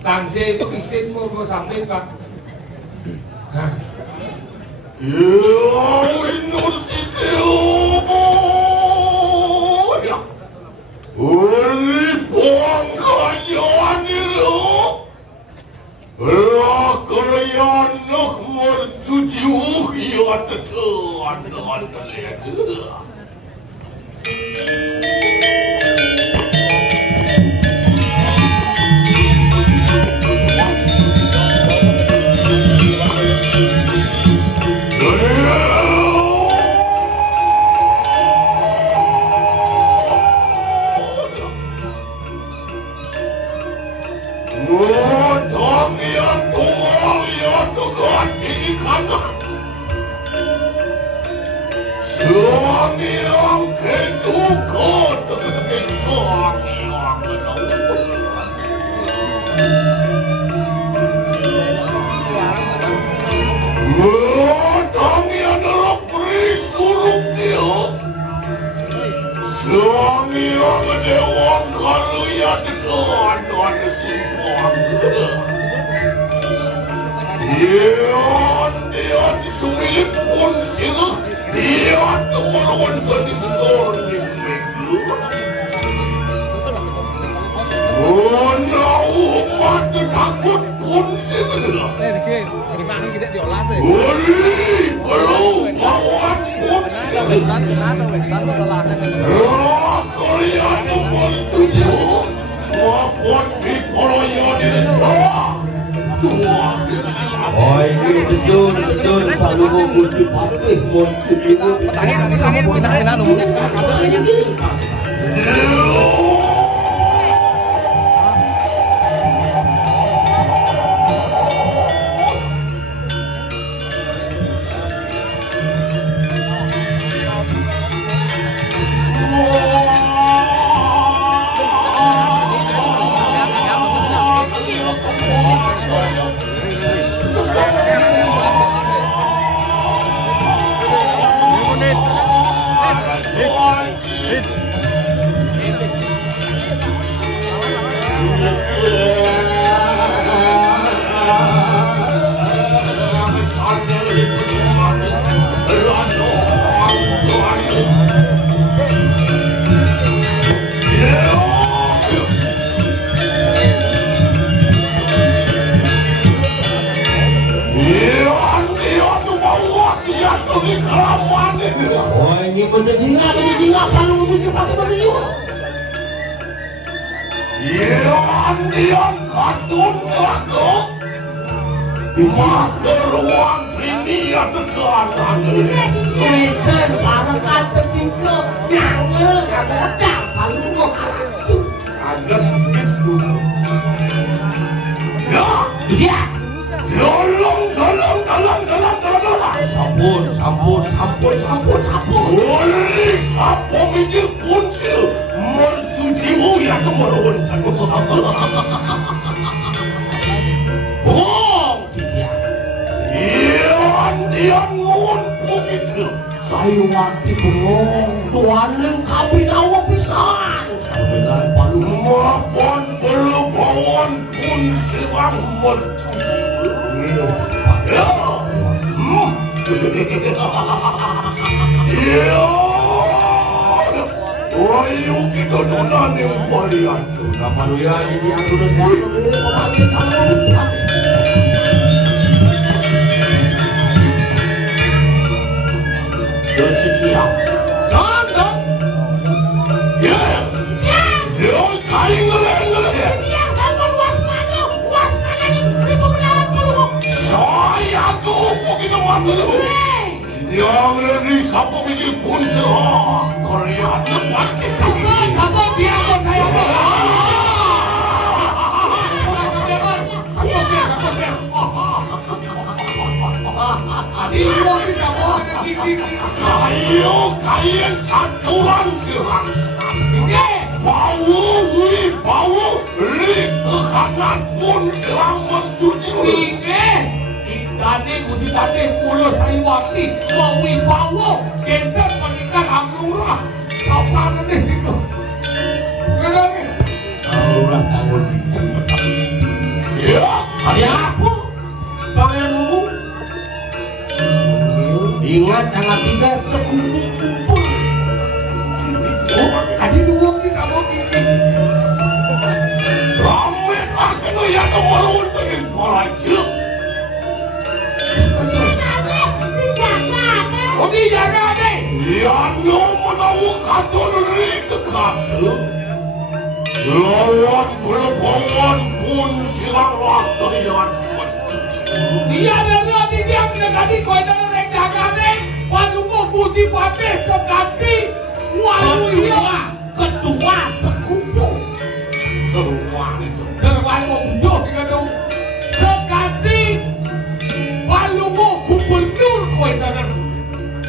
Tangsih isin monggo samping Pak. Hah. Iwang di sama ada gigi. Ayo kalian saturan serang-serang. Ini. Bau, rik ke kanan pun serang mencuci. Ini. Dane gusi dane pulau Saiwati. Bawa. Gendar pernikahan Amlurah. Kapan ini itu? Kenapa? Amlurah tanggung. Ya. Kalian aku. Pangeran Mumu. Ingat tanggal 3 sekumpul-kumpul. Adi dua kisah mau gini. Ramen akan yang nomor untuk diperajuk. Oh dijaga deh. Yang menawu katon rik kata. Lawan berbawan pun silang rakyat mencuci. Iya dari adi dia tadi kau dari jaga deh. Walau mau musim pakai sekali. Walau iya. Ketua sekupu. Seruang itu. Derwan mundur dengan sekali. Walau mau gubernur kau dari.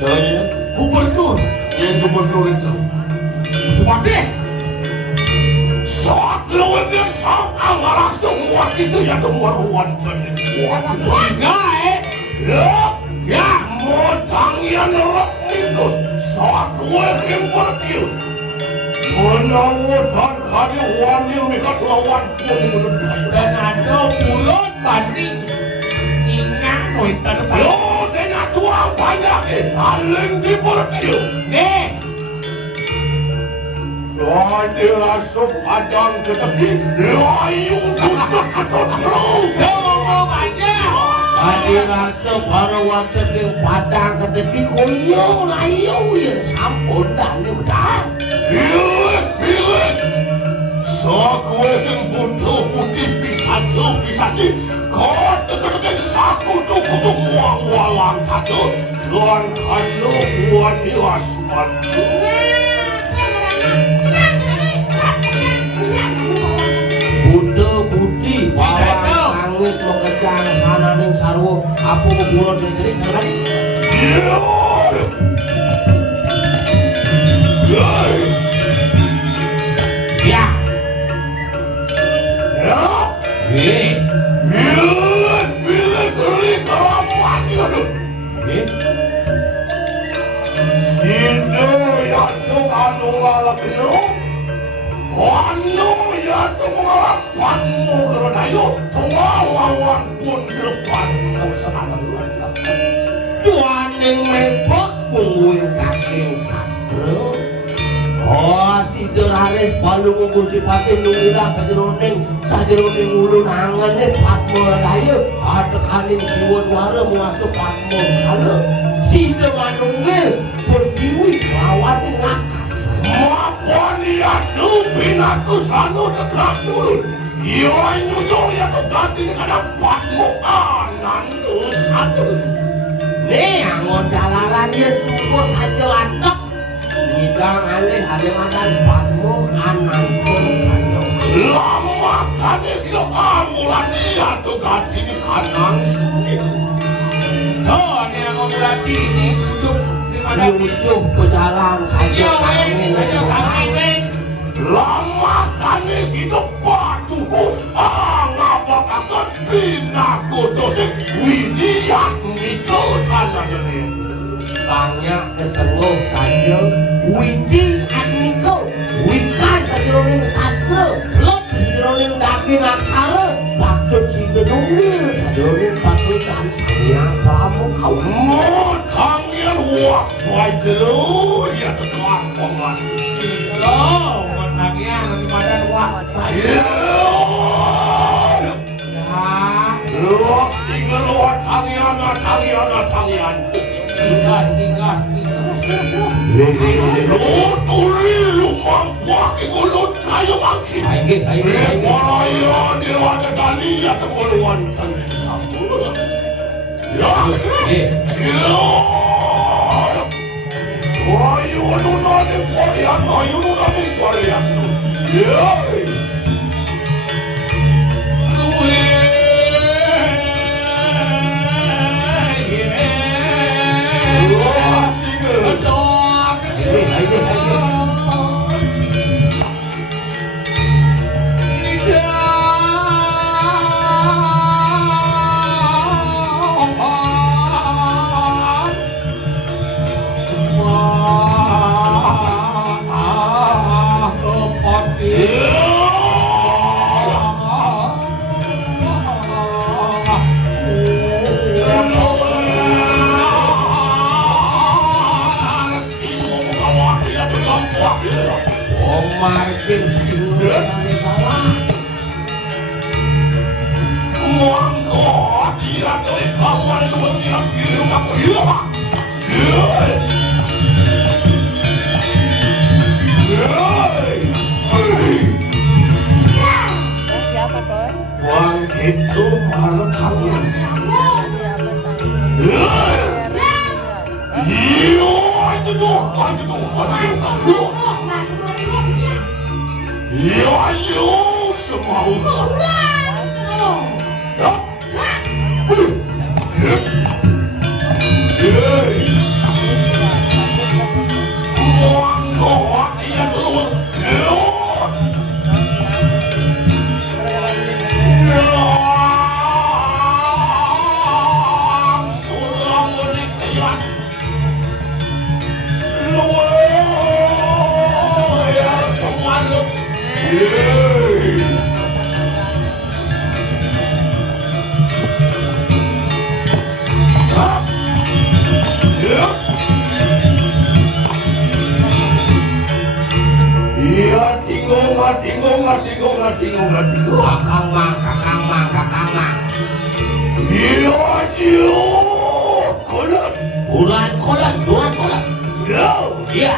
Tanya. Gubernur. Yang gubernur itu. Musim pakai. Saat lawannya sang amarah semua situ ya semua ruang penipuan. Enggak Ya, modang yang nerap minus saat gue yang bertil. Menawarkan hari wanil mikat lawan pun menurut kayu. dan ada pulau banding ingat kau dari. Yo, dengan tuang banyak aling di bertil. Nih. Ada asup padang ke tepi, layu dus-dus betul bro. Ngomong aja. Tadi rasa baru waktu ke padang ketika koyo layu yang sampun dan udah. Bilis. Saku yang butuh putih pisaci. Kau dekat saku tuku muang-walang kado. Tuan kanu wani asupan. Buddha budi bawa sangit mengejar sana ning sarwo apa beburon dari sana tadi. Ya. Bilik geli kelamat gitu. Sido ya tuh anu lalakno. Anu ya tuh mengalapanmu kerenayo. Pengawawan pun selepanmu sana. Juaning mebok mungguin kaking sastra. Oh, si Deraris balu ngugus di patin nungilang sajeroning ulun angen patmo layu ada kaning siwon wara muastu patmo sana si Demanungil berdiwi lawan ngakas Mapon ya tuh binaku sanu tegak dulu. Iyo nyudur ya tuh ganti kadang patmo anan tuh satu. nih angon dalaran dia semua saja lantok hidang alih hadimadan patmo anan bersandong Lama kan silo amulan dia tuh ganti di kanan sumil. Oh, ini yang mau berarti ini duduk di mana? Nyucuh berjalan saja angin Lama kan silo patuhu ngapakakan binaku dosek widiat mico tanah ini. banyak kesenguh saja widi admiko wikan sajeroning sastra lop sajeroning daging aksara patut si denungil sajeroning pasukan saya kamu kau Motang yang waktu aja lu ya tekan pemasuci. Oh, makanya lebih pada wah. Ya. Luak single luar talian. Tinggal. Uli lumang pakai mulut kayu mangki. Paraya dia ada tali ya temuan tali satu. Ya, silo. Ayo nunani kalian. Ya. margin singgane kalah. Monggo dia dari kamar dunia di rumahku ya. Siapa tuh? Wang itu marekannya. Iyo, aja tuh. Iyo, ayo semau. Kakang mang. Iyo, kolat. Duran kolat. Ya.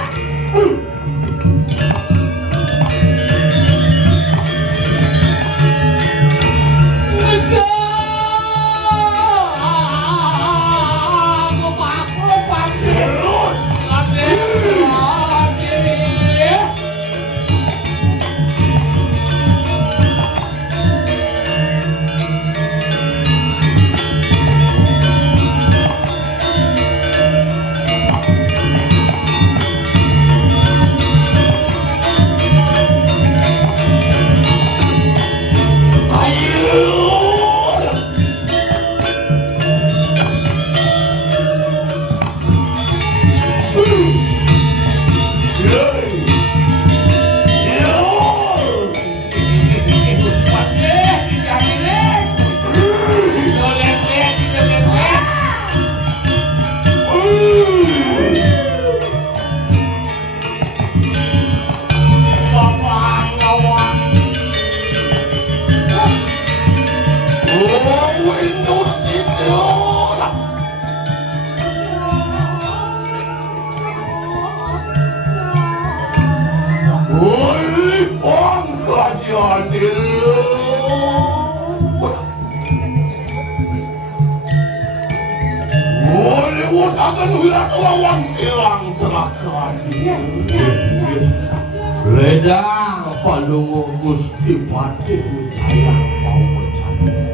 Ledang palungo Gusti Pati Wijaya mau mencari.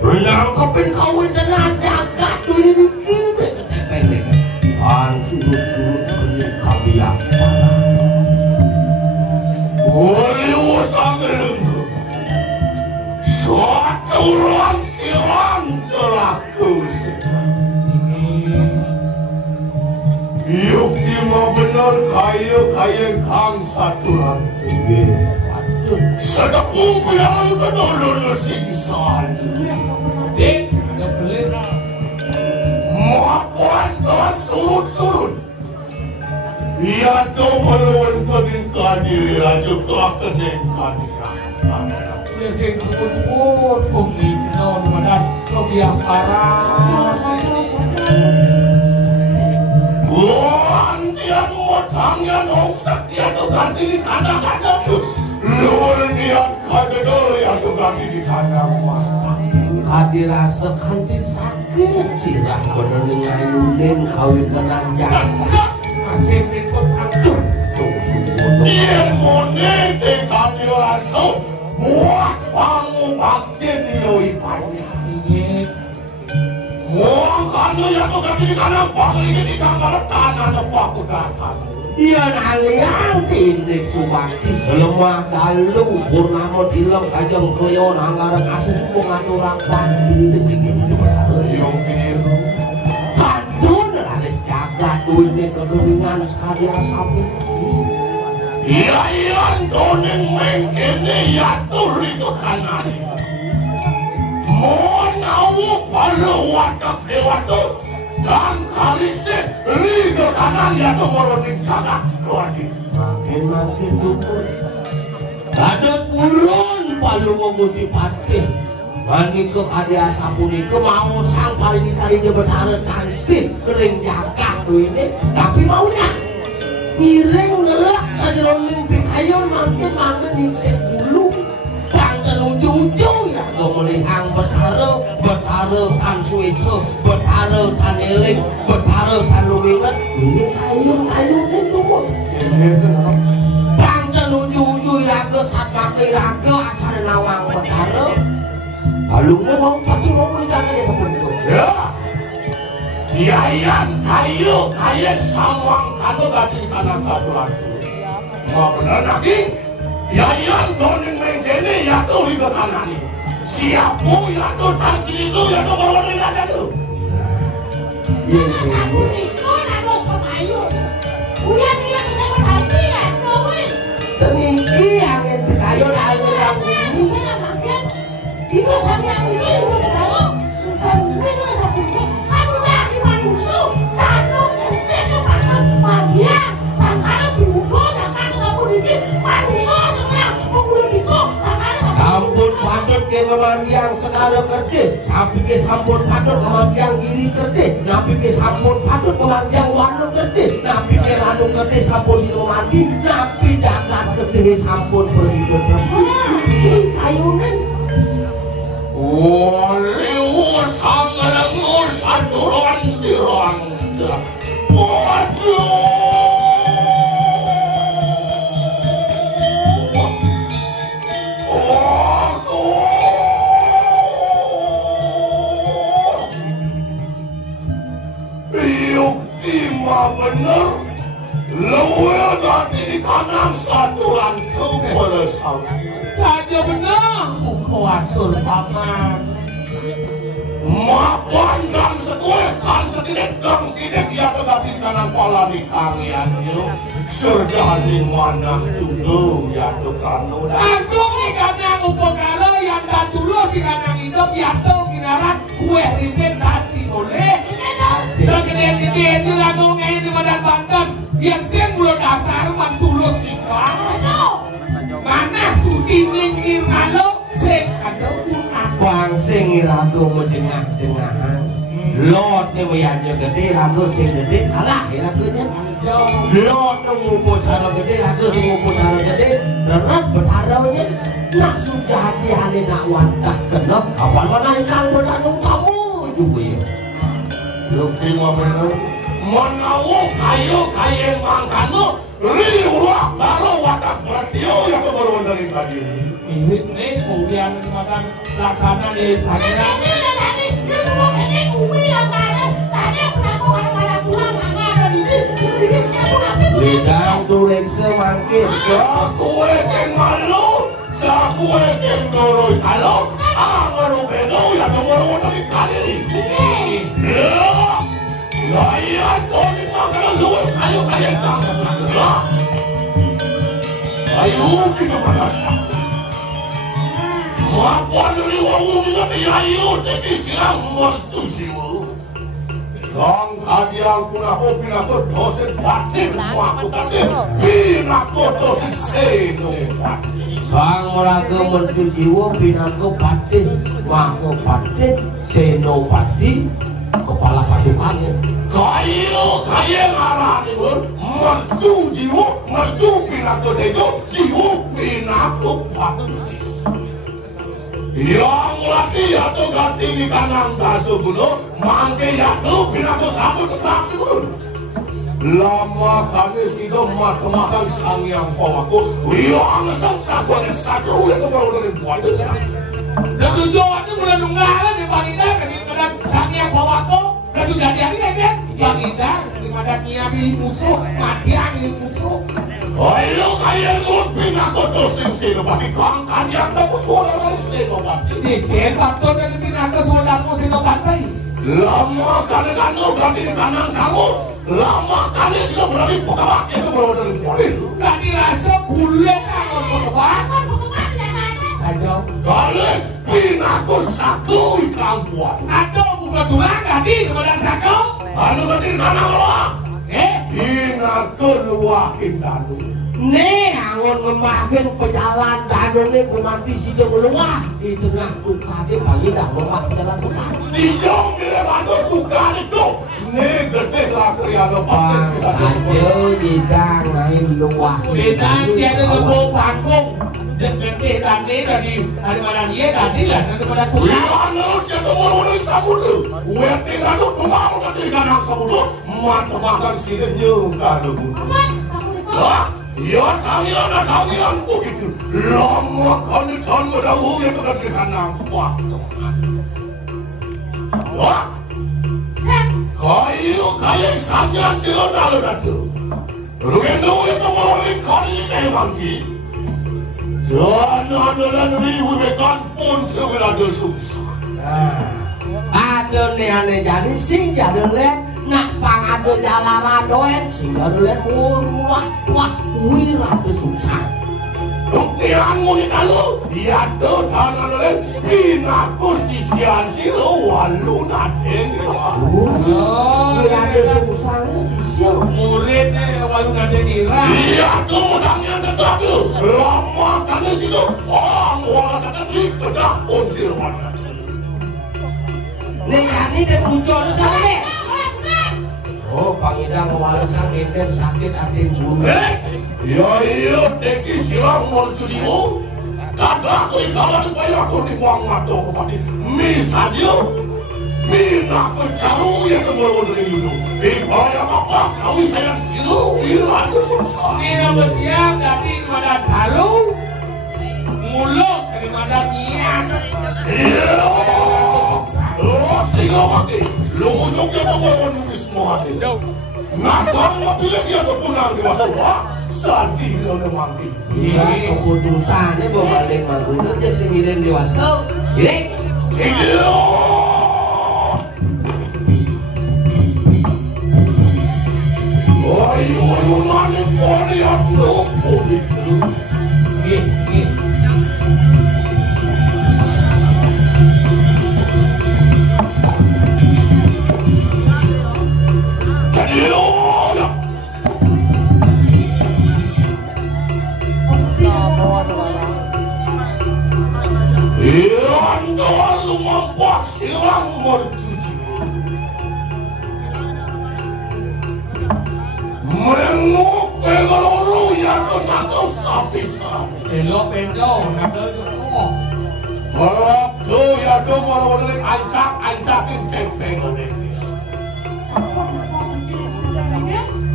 Renang keping kawin dan jagat tuh kiri ketepeng. An sudut kening kabiak tanah. Boleh usahakan suatu silang cerahku yuk mah bener kaya kang satu rantai sedap kumpulan bener singsan maafkan Tuhan surut ia tuh meluan keningkan diri raja keningkan diri sing sebut-sebut bumi naon madan kebiak paras Buantian motangnya nongsak dia tuh ganti di kadang-kadang luar niat kadang ya tuh ganti di kadang wasta kadirasakan disakit cirah bener ngayunin kawin tenang sak masih ikut aku tuh subono dia mone de kami rasa buat pangu bakti nioi banyak Muang kano ya tuh ganti di kadang pangling di kamar tanah lepak datang iya naliang tinik subakti selemah dalu purnama dilem kajang kleo nanggarang asis semua ngaturak pandi begini yo biru kadun haris jagat duitnya kekeringan sekali asap iya toneng mengkene ya tuh itu kanari mau nawu pada watak dewa tuh dan kalise liga kanan ya nomoroning kanan kuati makin dukun ada purun palungo Gusti Patih mani ke kadia sapunika mau sang paling dicari dia berharap tansih ring jaga tuh ini tapi maunya miring ngelak sajeroning pikayon makin nyisik dulu panten ujung-ujung ya gue melihang bertaruh tan suico bertaruh tan eling bertaruh tan lumingat ini kayun itu panten ujung-ujung iraga saat pakai iraga asal nawang bertaruh balung mau tapi mau menikahkan ya seperti itu ya kiayan kayan samang kano gati di kanan satu ratu mau bener lagi yayan doning menggene ya tuh liga kanan nih siapu ya tuh tancil itu ya tuh bawa dari ada tuh iya Sabun itu harus berkayu. Uyan bisa berhati ya, Nomi. teniki angin pikayon angin yang ini Itu sampai yang ini udah berlalu. Bukan itu sabun itu. Kamu lagi manusia. Sanu kerja ke pasar Marian. Sangkala biudo, sangkala sabun ini manusia sekarang mengulang itu. sampun patut ke memandiang segala kerja sapi ke sampun patut memandiang giri kerja napi ke sampun patut memandiang wanu kerja napi ke ranu kerja sampun sino mandi napi jagat kerja sampun presiden ki kayunen usang lengur saturan sirang waduh bener lewel nanti di kanan saturan keperesan Saja benar. Buku atur paman. mapan dan sekueh kan sedikit gang tidak ya tetapi kanan pala di kangiannya serdani mana dulu ya tuh kanu Aduh nih kanang upakara yang dan dulu si kanang hidup ya tuh kinaran kue ribet tadi boleh. Segede-gede itu lagu ngayon di Medan Banten yang sen bulan dasar man tulus ikhlas. Mana suci lingkir halo sen ada bukan. bang sing rago menjengah-jengahan lot nih wayanya gede rago sing gede kalah ya ragonya lot ngumpul cara gede rago sing ngumpul cara gede berat bertaraunya nak sudah hati-hati nak wadah kenop apal mana kang bertanung tamu juga ya Yuki bener menawu kayu mangkano riulah baru watak bertio yang baru dari tadi Ini kemudian makan laksana di Pasira. Ini udah tadi, ini semua ini umi yang tadi aku nak pulang mana ada ini aku nanti lidang tulen semangkir sakue keng malu sakue keng doroi kalau baru bedo yang baru dari tadi ya toni mangkano luar kayu kang setelah ayo kita panaskan mapuan dari wangu dengan ayu jadi siang mertujimu sang kadiang punako pinako dosen batin waktu tadi pinako dosen seno batin sang raga mertujiwo pinako patih mako patih senopati kepala pasukannya kayu ngarah nih mertujiwo mertu pinako dejo jiwo pinako patis yang lagi yaitu ganti di kanan dasu gulu mangke yaitu pinatu satu tetap di gulu lama kami sido makan sang yang pawaku yang sang sabuan satu yang baru dari buat Dan tujuannya mulai nunggalan di Bagida daripada sang yang pawaku dan sudah jadi kan Bagida daripada nyiapin musuh mati angin musuh. ayo kalian ngupin aku dosen sino bagi kangkan yang tak suara dari sino bagi Dijen faktor dari pinaka saudarmu Senopati. lama kali kanu ganti di kanan sangu lama kali sudah berani pekawak itu baru dari buat Gak dirasa kulit angin berkebangan saja. kali pinaku satu ikan buat Atau buka tulang tadi kemudian sako. Anu kadir tanah loh. Dina keluakin danu. Nih angon ngemahin pejalan danu nih kuman visi dia meluah di tengah tukade pagi dah lemah jalan tukade. Dijauh mirip anu tukade itu. Nih gede lah kriana pakai. Saja bidang lain luah. Bidang jadi lebih panggung. Gede tadi daripada dia tadi lah daripada tukade. Iya nus yang nomor-nomor samudra. Wet tinggal tu kemau tadi kanak samudra. Mata makan sini nyungkah dulu. Wah. Ya kalian begitu lama kali tahun berdahulu yang kemudian nampak wah kayu sangat silonal itu rugendo itu melalui kali ini lagi dan adalah ribu bekan pun sewirada susah ada nih jadi sing jadi lihat nak pangado jalanan doen sing jadi lihat wah wirada susah. Bukti anggun itu dia tuh tangan oleh bina posisian silu walu nateng. Wirada susah sisiu. Muridnya walu nateng ira. Iya tuh mudahnya tetap itu lama kan di situ. Oh merasakan dipecah unsur walu nateng. Nih dan ucon sana deh. Oh pangidang walesan geger sakit hati bulu. Iya, teki silang mau cudimu. Kagak aku ikalan upaya aku di uang mata kepada misalnya bina kecaru yang kemurun dari itu. Ibaya apa kami sayang silu irada susah. Bina bersiap dari daripada caru muluk daripada niat. Iya, sehingga mati lu muncuknya kemurun di semua hati. Nakal mati lagi atau punar di masa Sadi lo nemangki. Iya, keputusannya berbalik mangguna aja sembilan dewasa. Ini, sini. Ayo nani kalian nopo itu. Jadi lo. Iyan doang lumampak silang mercuci. Merengok pegaloro ya kenakau sapi sam. Elok nakal joko. Waktu ya do malu ancak-ancakin tempeng olehis.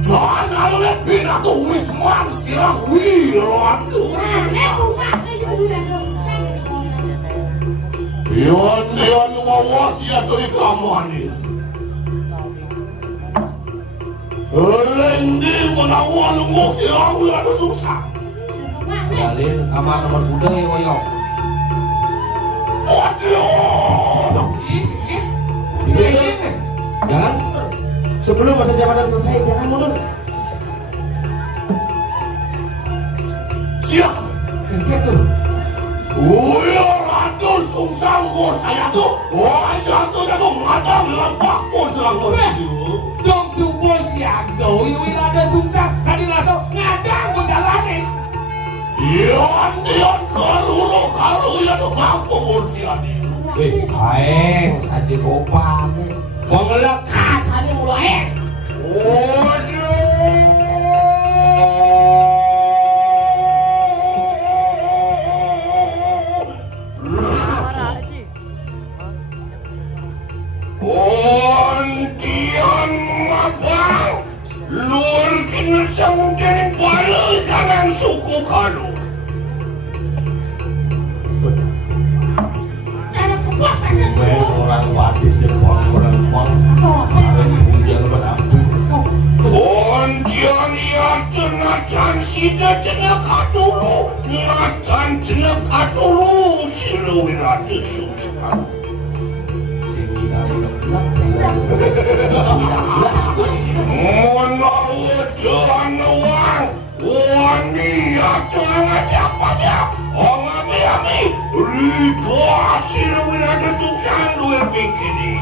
Jangan alulet binaku wisman silang wiroatu. Iyan mawasiat dari keramuan ini. Rendi menawal lumuk silang wirada susah. balik kamar nomor kuda ya woyok. Jangan sebelum masa jabatan selesai jangan mundur. Siap. Ratul sungsang bos saya tuh. Wah jatuh matang dalam pakpun selang bertuju. Dong subur siaga wirada sungsang tadi langsung ngadang menjalani. Iyan karu ya tuh kampung urciani. Aeng sadi kopan. Mau ngelekas ani mulai. Ontian mabang luar kinesang dening balik kanan suku kalu. Orang wadis dan orang Ontian ya tenacan sida tenak atulu natan tenak atulu silawirata susah. Menawajan uang wanita ngajak pajak ami Rido hasil wirada susah luar bikin.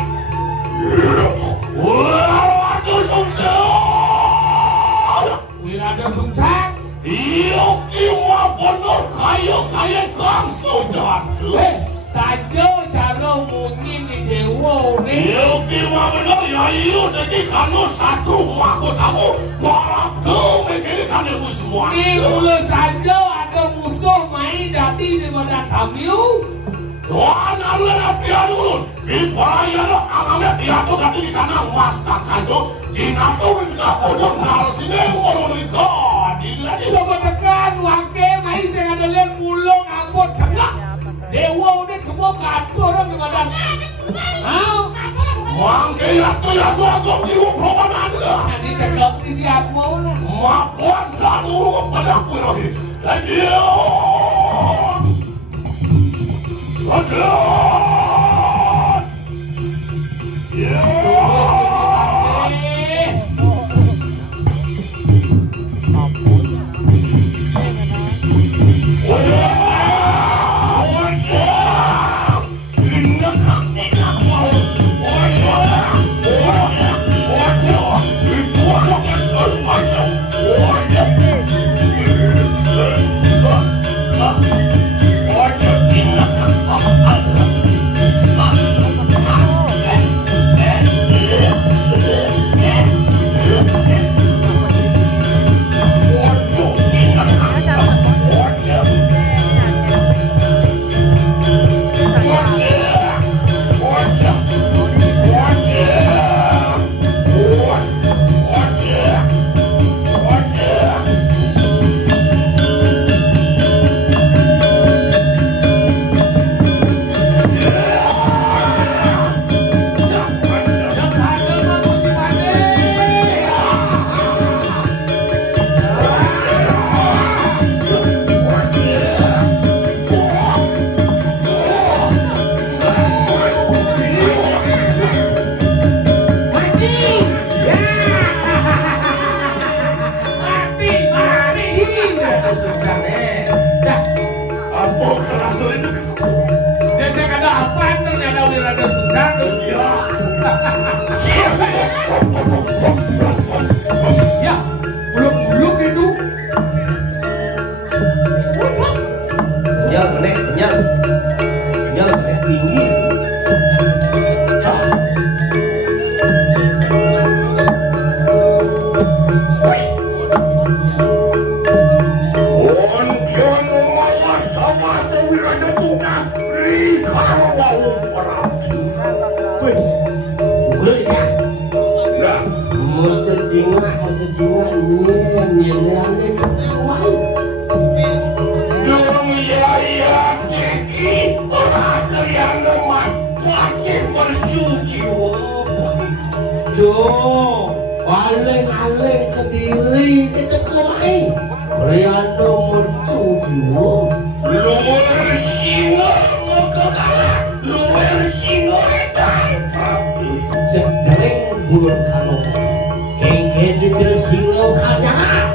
Wow. Wirada Sungsang. Iyo kima bener kaya Kang Sojati. Saja cara mungkin di dewa nih. Iyo kima bener ya iyo jadi kanu satu mahkotamu balap tuh begini kan ibu semua. Ini mulu saja ada musuh main dati di badan kami. Tuhan Allah pian ulun di parayana angamnya piatu dati di sana mas kakanyo di nato juga pojok narasine morolika. Sobat tekan wake main saya ada lihat mulung angkot kena. Dewa udah kebo kantor orang di badan. Mangke ya tuh agak diu promanan lah. Jadi tegak di siap mau lah. Mapuan dan urung pada kurohi. Adio. Adio. Ya, belum itu. Kenyal tinggi. Paling Kediri itu kemai Riano mercujiwo luar singo mengkekala luar singo edan sedering bulur kano kengke diterus singo kadang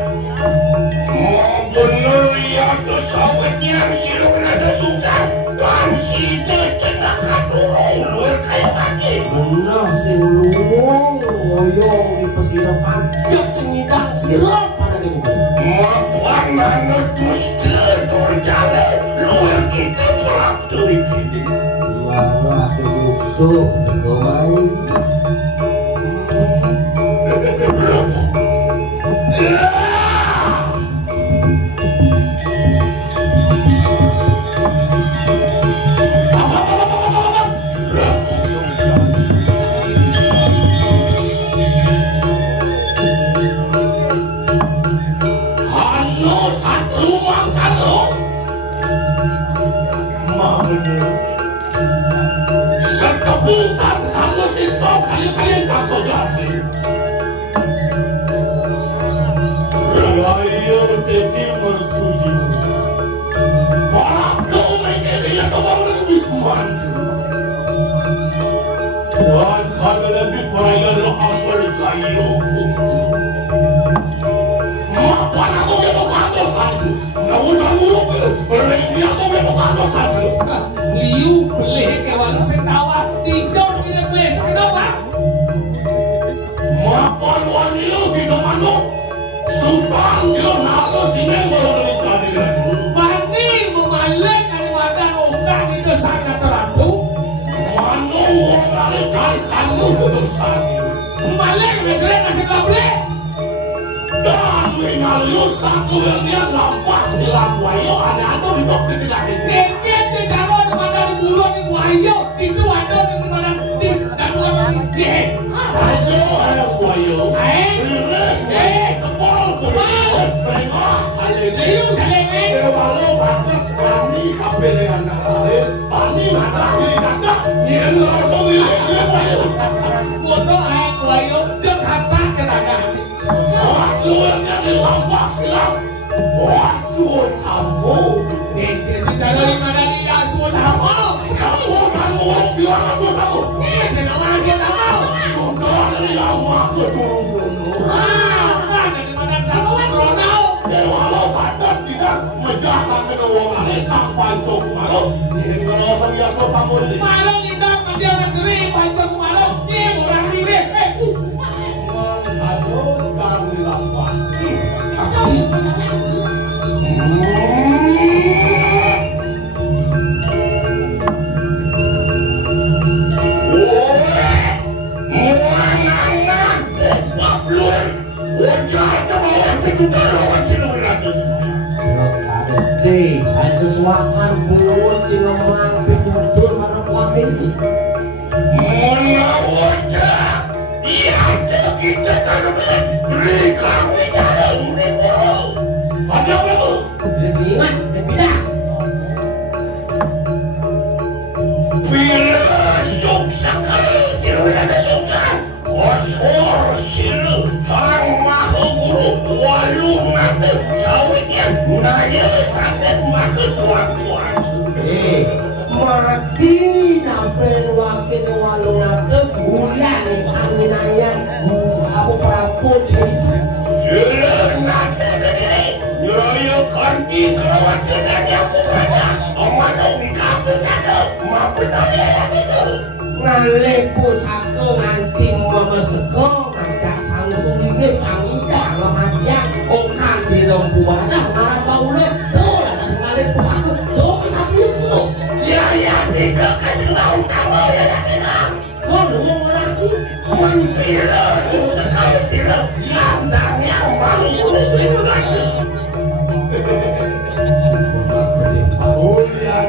mau bener ya tuh sawetnya silung ada sungsang dan si decenah kadurung luar kayak pagi bener si luwung ngoyong di pesirap ajak sengidang sirap pada kebuka makwana ngedus gedor jalan luar kita pelak dari gini mana ada musuh dikawai Bukan kamu siksa kalian Kang Sojati. Layar teki mercuji. Waktu menjadi yang kemarin bisa maju. Tuhan kami lebih perayaan amber jayu begitu. Mapan aku bukan satu. Namun kamu berhenti aku bukan satu. Liu beli kawan setawa tidur kita beli kenapa? Mapan jelek masih nggak boleh. Dan lu satu yang lampas silang buayo ada itu di tengah ini. Ini itu cara di mana di bulu di buayo itu ada di mana di dalam di. Saja orang buayo. Tepol kuda. Prima saja ini. Kalau batas kami kafe dengan lain, kami matahari kata dia langsung dia buayo. Bodoh buayo jangan pakai kami. Satuannya di lampas silang. Wasuun kamu. Ini cara di mana di asuhan kamu. Kamu kan mau silang asuhan kamu. Jangan masih kamu. Sudah dari lama kedua-dua. Mana di mana cara Ronald? Walau batas tidak menjahat dengan orang lain sang panco kumalo. Ini kalau saya sudah kamu ini. Malu tidak dia orang seri panco kumalo. Ini orang ini. Aduh, kami lambat. Saya sesuatu buat cemang pitutur para pelakon ini. Mana wajah? Iya, kita tahu kan. Kami tahu ini bro. Ada apa tu? Ingat, tidak. Bila suksa silu ada suksa. Kosor silu sang maha guru walung nanti sawitnya naya sangat maha tuan-tuan. Mati nampen wakil walunate bulan kaninayan aku pramput Silu nanti kediri naya kanti kelawat sedang yang berada amanah ni kamu ada maupun naya yang itu. ngale pusaka nganti memeseko ngajak sangsung ini pangda lemadiak okan sidong bubadah marah baule tuh ada ngale pusaka tuh bisa pilih Ya tidak kasih tahu kamu ya tidak. kau nunggu lagi Mentira sekali tidak yang dan yang mau urusin lagi. Ulian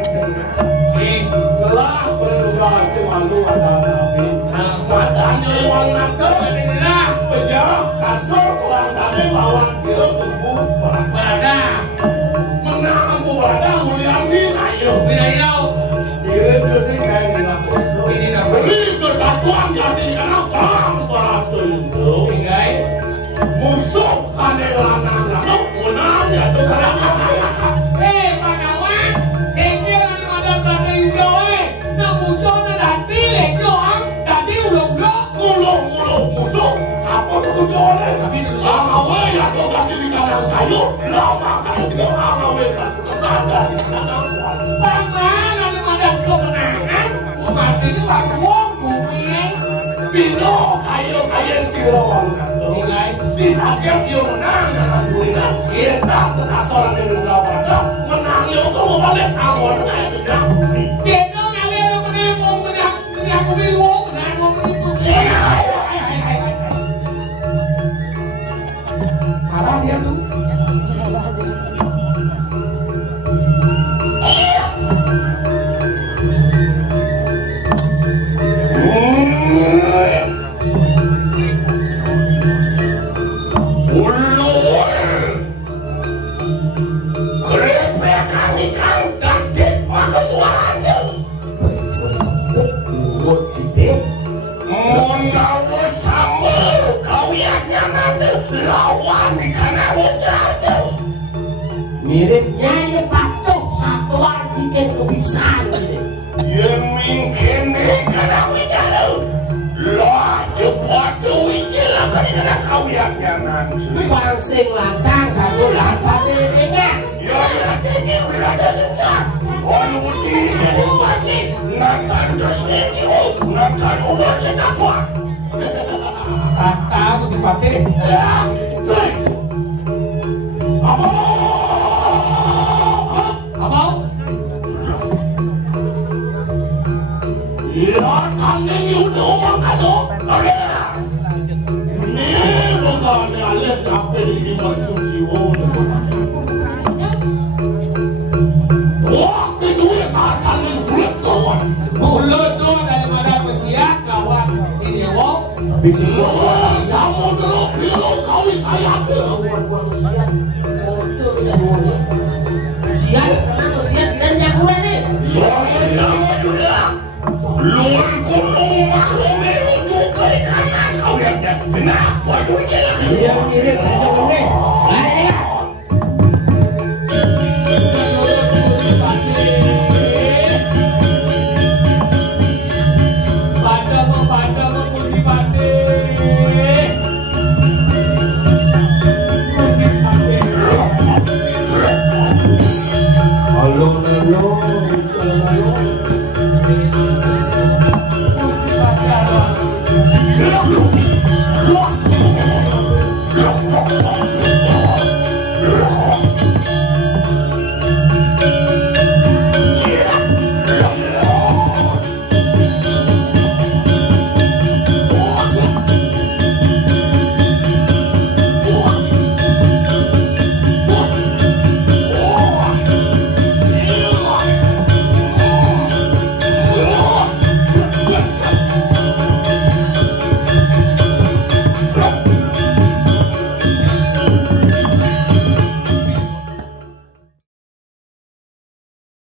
telah bertugas selalu ada nabi. Padanya yang nakal inilah penjara kasur pelanggan lawan silau pembuka. Berada. Menang pembuka ulian binayo. Binayo. Kirim musik kayak dilakukan. Ini nama. Beri ketakuan jadi karena perang beratur itu. Tinggai. Musuh kanelanang lanang punah jatuh karangan. Panawan. Ini orang ada berada Indo. Nah musuh dan pilih doang. Tadi ulo-ulo. Mulung musuh. Apa itu joleh? Lama weh atau kaki di kanan kayu. Lama kali sekarang weh kasih tetangga di kanan kuat. Pangan ada kemenangan. Umat ini bangun bumi. Bino kayu siro Tinggai. di sakit yo menang dengan dunia. Kita kekasoran di Surabaya menang yo kamu balik awal naik bedah. Beno ngalian menang. Aku biru menang. Marah dia tuh. miripnya ya patok satuan jikin kebiasaan ini Yang mungkin kadang bicara loh cepat duit jelas kadang kawiannya nanti pangsing lantang satu lampat ini kan ya ini wirada senjata Hollywoodi jadi pati natan terusnya natan ular sedakwa Tahu si Papi. Apa? Ya, kami ni udah omong kado. Kalian. Bisa Samudra biru kau saya.